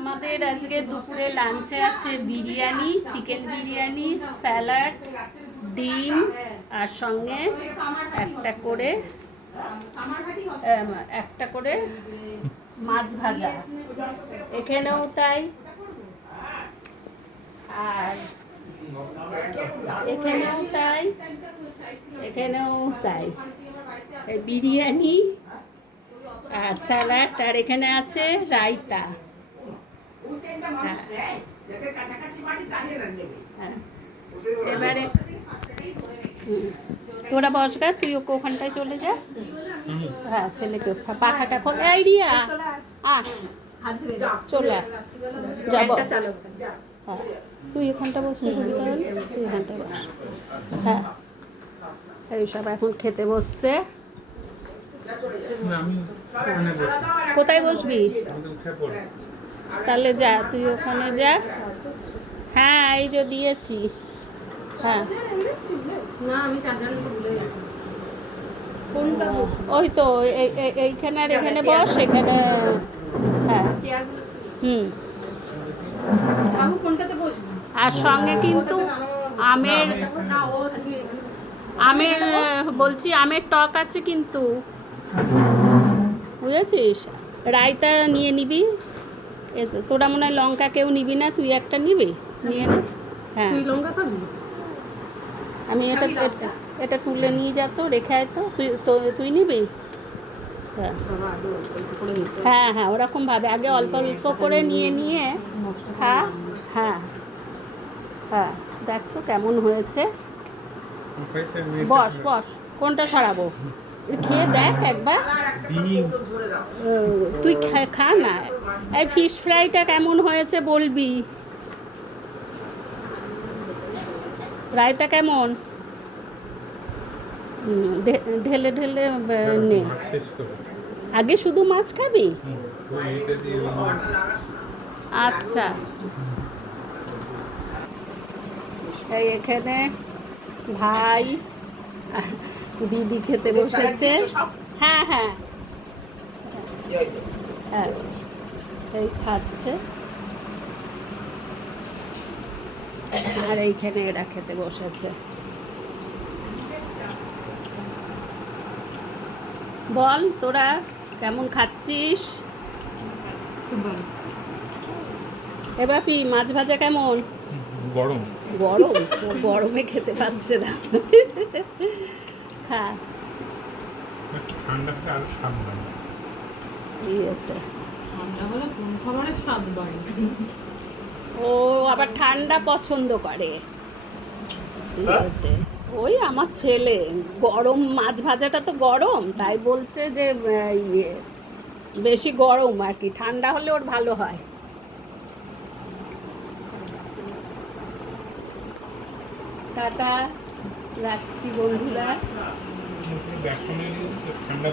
আমাদের আজকে দুপুরে লাঞ্চে আছে বিরিয়ানি, চিকেন বিরিয়ানি, স্যালাড, ডিম আর সঙ্গে একটা করে মাছ ভাজা। এখানেও তাই, আর এখানেও তাই বিরিয়ানি আর স্যালাড, আর এখানে আছে রায়তা। এবারে তোরা বসগা, তুই ওকে ওখানটায় চলে যা। হ্যাঁ, ছেলেকে পাখাটা খোল। এই রিয়া চলে যাবো। হ্যাঁ, তুই এখানটা বসে তুই এখানটায় বস। হ্যাঁ, এইসব এখন খেতে বসছে। কোথায় বসবি? তাহলে যা, তুই ওখানে যা। হ্যাঁ, এই যে দিয়েছি। হ্যাঁ, ওই তো এইখানে আর এখানে বস, এখানে। হ্যাঁ, আর সঙ্গে কিন্তু আমের বলছি, আমের টক আছে কিন্তু, বুঝেছিস? রায়তা নিয়ে নিবি। তোরা মনে হয় লঙ্কা কেউ নিবি না, তুই একটা নিবি, নিয়ে নে। হ্যাঁ, তুই লঙ্কা খাবি? আমি এটা তুলে নিয়ে যা, তো রেখে আয় তো। তুই নিবি? হ্যাঁ হ্যাঁ, ওরকম ভাবে আগে অল্প অল্প করে নিয়ে খা। হ্যাঁ হ্যাঁ, দেখ তো কেমন হয়েছে। বস বস, কোনটা সরাবো? খেয়ে দেখ একবার। তুই খা না। এই ফিশ ফ্রাইটা কেমন হয়েছে বলবি। রায়তা কেমন? ঢেলে ঢেলে নে। আগে শুধু মাছ খাবি? আচ্ছা, এই এখানে ভাই আর দিদি খেতে বসেছে। হ্যাঁ হ্যাঁ হ্যাঁ, এই খাচ্ছে, আর এইখানে এরা খেতে বসেছে। বল তোরা কেমন খাচ্ছিস? এবার মাছ ভাজা কেমন? গরম গরম, গরমে খেতে পাচ্ছে না। হ্যাঁ, ঠান্ডাটা আরো স্বাদ বাড়ে। ও আবার ঠান্ডা পছন্দ করে। ওই আমার ছেলে গরম, মাছ ভাজাটা তো গরম, তাই বলছে যে বেশি গরম আর কি, ঠান্ডা হলে ওর ভালো হয়। টাটা, রাখছি বন্ধুরা। ঠান্ডা